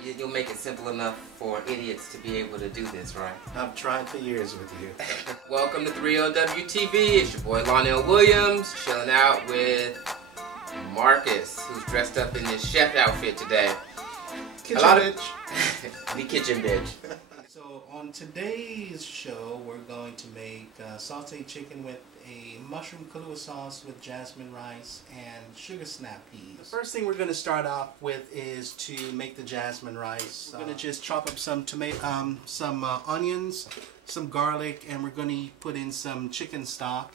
You'll make it simple enough for idiots to be able to do this, right? I've tried for years with you. Welcome to 3LWTV. It's your boy Lonnell Williams, chilling out with Marcus, who's dressed up in this chef outfit today. Kitchen bitch. The kitchen bitch. So on today's show, we're going to make sauteed chicken with a mushroom Kahlua sauce with jasmine rice and sugar snap peas. The first thing we're going to start off with is to make the jasmine rice. We're going to just chop up some onions, some garlic, and we're going to put in some chicken stock.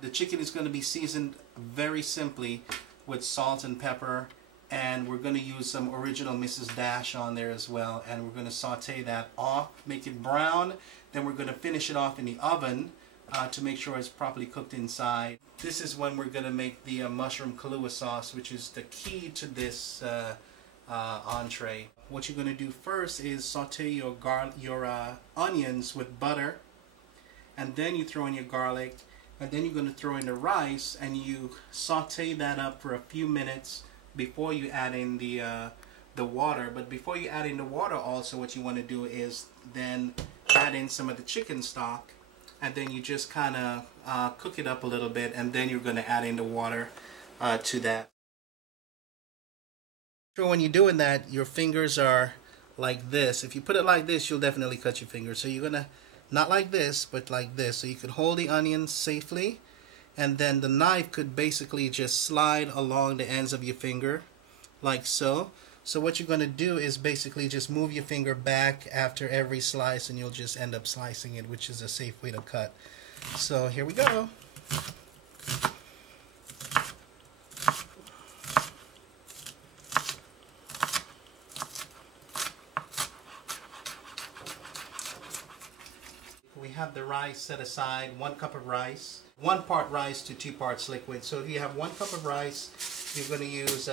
The chicken is going to be seasoned very simply with salt and pepper, and we're going to use some original Mrs. Dash on there as well, and we're going to saute that off, make it brown. Then we're going to finish it off in the oven to make sure it's properly cooked inside. This is when we're going to make the mushroom Kahlua sauce, which is the key to this entree. What you're going to do first is saute your onions with butter, and then you throw in your garlic, and then you're going to throw in the rice, and you saute that up for a few minutes before you add in the water. But before you add in the water, also what you want to do is then add in some of the chicken stock, and then you just kind of cook it up a little bit, and then you're going to add in the water to that. So when you're doing that, your fingers are like this. If you put it like this, you'll definitely cut your fingers. So you're going to, not like this, but like this. So you can hold the onions safely, and then the knife could basically just slide along the ends of your finger, like so. So what you're going to do is basically just move your finger back after every slice, and you'll just end up slicing it, which is a safe way to cut. So here we go. We have the rice set aside, 1 cup of rice. 1 part rice to 2 parts liquid. So if you have 1 cup of rice, you're going to use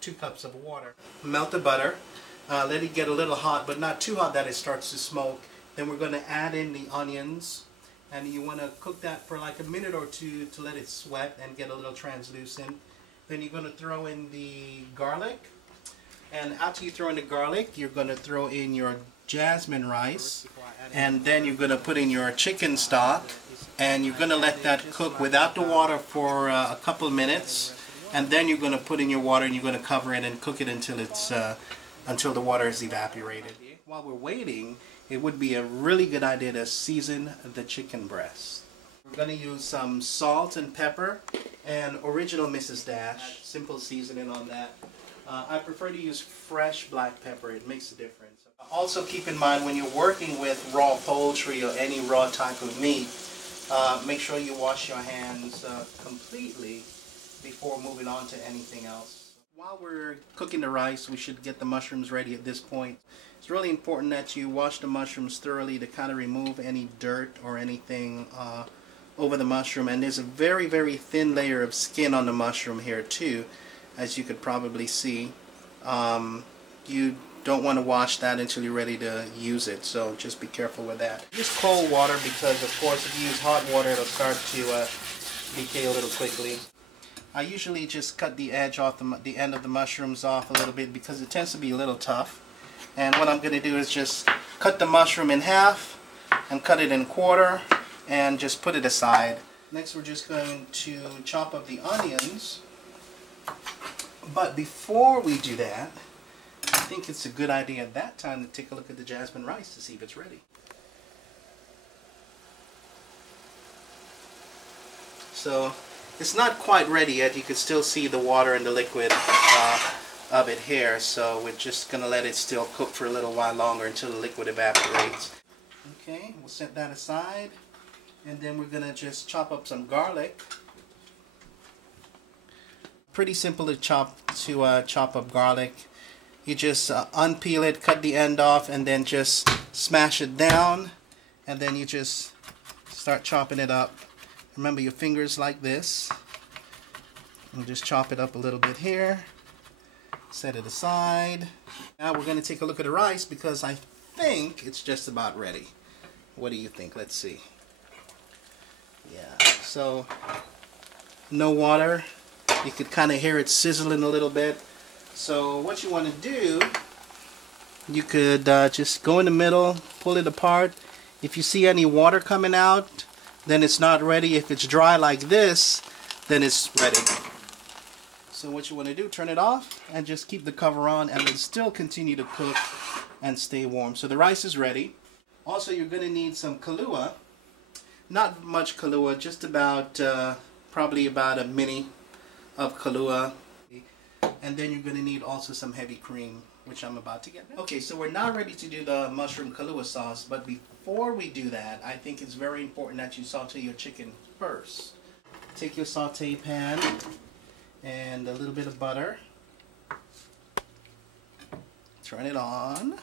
2 cups of water. Melt the butter. Let it get a little hot, but not too hot that it starts to smoke. Then we're going to add in the onions, and you want to cook that for like a minute or two to let it sweat and get a little translucent. Then you're going to throw in the garlic, and after you throw in the garlic, you're going to throw in your jasmine rice, and then you're going to put in your chicken stock, and you're going to let that cook without the water for a couple minutes, and then you're going to put in your water, and you're going to cover it and cook it until it's until the water is evaporated. While we're waiting, it would be a really good idea to season the chicken breast. We're going to use some salt and pepper and original Mrs. Dash, simple seasoning on that. I prefer to use fresh black pepper. It makes a difference. Also keep in mind, when you're working with raw poultry or any raw type of meat, make sure you wash your hands completely before moving on to anything else. While we're cooking the rice, we should get the mushrooms ready at this point. It's really important that you wash the mushrooms thoroughly to kind of remove any dirt or anything over the mushroom. And there's a very, very thin layer of skin on the mushroom here too, as you could probably see. You don't want to wash that until you're ready to use it, so just be careful with that. Use cold water because, of course, if you use hot water, it'll start to decay a little quickly. I usually just cut the edge off, the end of the mushrooms off a little bit because it tends to be a little tough. And what I'm going to do is just cut the mushroom in half and cut it in quarter and just put it aside. Next, we're just going to chop up the onions. But before we do that, I think it's a good idea at that time to take a look at the jasmine rice to see if it's ready. So it's not quite ready yet. You can still see the water and the liquid of it here. So we're just going to let it still cook for a little while longer until the liquid evaporates. Okay, we'll set that aside. And then we're going to just chop up some garlic. Pretty simple to chop up garlic. You just unpeel it, cut the end off, and then just smash it down, and then you just start chopping it up. Remember your fingers like this, and just chop it up a little bit here. Set it aside. Now we're going to take a look at the rice because I think it's just about ready. What do you think? Let's see. Yeah, so no water. You could kind of hear it sizzling a little bit. So what you want to do You could just go in the middle, pull it apart. If you see any water coming out, then it's not ready. If it's dry like this, then it's ready. So what you want to do, turn it off and just keep the cover on, and it'll still continue to cook and stay warm. So the rice is ready. Also, you're going to need some Kahlua. Not much Kahlua, just about probably about a mini of Kahlua. And then you're going to need also some heavy cream, which I'm about to get. Okay, so we're now ready to do the mushroom Kahlua sauce, but before we do that, I think it's very important that you saute your chicken first. Take your saute pan and a little bit of butter. Turn it on.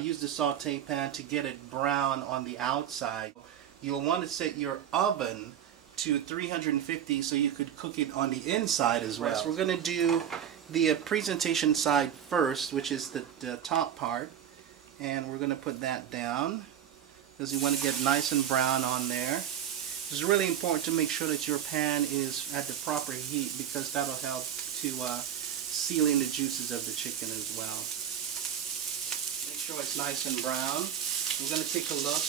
Use the saute pan to get it brown on the outside. You'll want to set your oven to 350 so you could cook it on the inside as well. So we're going to do the presentation side first, which is the top part, and we're going to put that down because you want to get nice and brown on there. It's really important to make sure that your pan is at the proper heat because that'll help to seal in the juices of the chicken as well. Make sure it's nice and brown. We're going to take a look.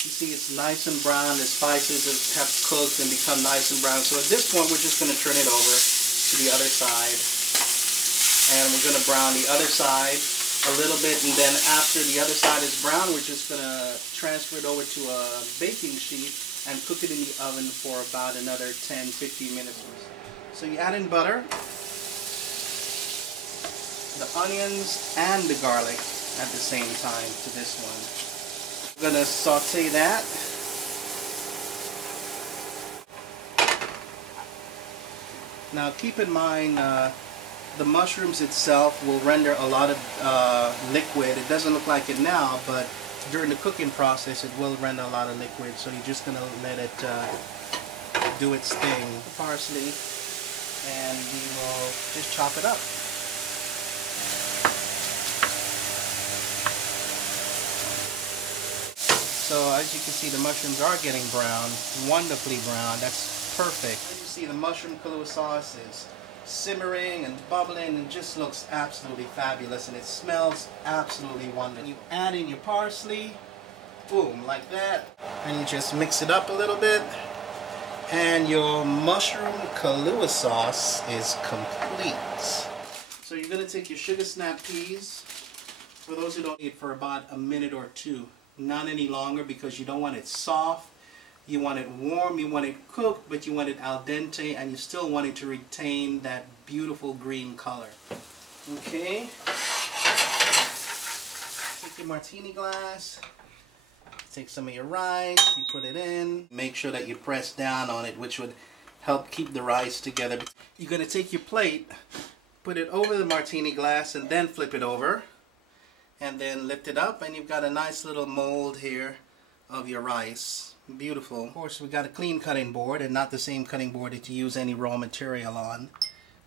You see it's nice and brown. The spices have cooked and become nice and brown. So at this point we're just going to turn it over to the other side. And we're going to brown the other side a little bit, and then after the other side is brown, we're just going to transfer it over to a baking sheet and cook it in the oven for about another 10-15 minutes. So you add in butter, the onions, and the garlic at the same time to this one. We're going to saute that. Now keep in mind the mushrooms itself will render a lot of liquid. It doesn't look like it now, but during the cooking process it will render a lot of liquid, so you're just going to let it do its thing. Parsley, and we will just chop it up. So as you can see, the mushrooms are getting brown, wonderfully brown. That's perfect. As you see, the mushroom Kahlua sauce is simmering and bubbling and just looks absolutely fabulous, and it smells absolutely wonderful. You add in your parsley, boom, like that, and you just mix it up a little bit, and your mushroom Kahlua sauce is complete. So you're going to take your sugar snap peas. For those who don't eat, for about a minute or two, not any longer, because you don't want it soft. You want it warm, you want it cooked, but you want it al dente, and you still want it to retain that beautiful green color. Okay. Take your martini glass, take some of your rice, you put it in. Make sure that you press down on it, which would help keep the rice together. You're going to take your plate, put it over the martini glass, and then flip it over. And then lift it up, and you've got a nice little mold here of your rice. Beautiful. Of course, we got a clean cutting board and not the same cutting board that you use any raw material on,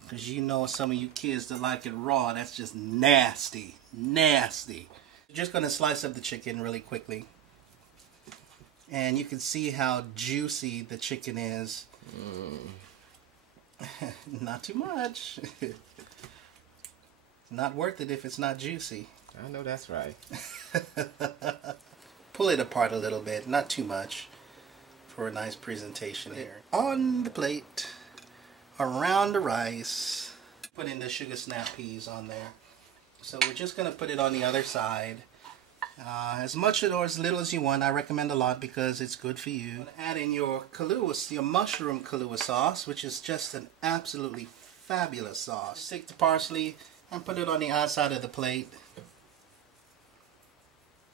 because you know some of you kids that like it raw, that's just nasty. Nasty. You're just going to slice up the chicken really quickly, and you can see how juicy the chicken is. Not too much. It's not worth it if it's not juicy. I know that's right. Pull it apart a little bit, not too much, for a nice presentation here. On the plate, around the rice, put in the sugar snap peas on there. So we're just going to put it on the other side. As much or as little as you want. I recommend a lot because it's good for you. Add in your Kahlua, your mushroom Kahlua sauce, which is just an absolutely fabulous sauce. Take the parsley and put it on the outside of the plate.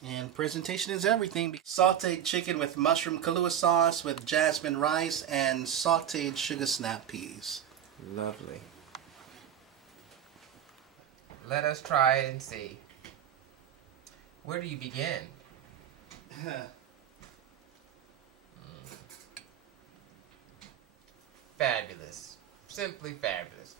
And presentation is everything. Sauteed chicken with mushroom Kahlua sauce with jasmine rice and sauteed sugar snap peas. Lovely. Let us try it and see. Where do you begin? Fabulous. Simply fabulous.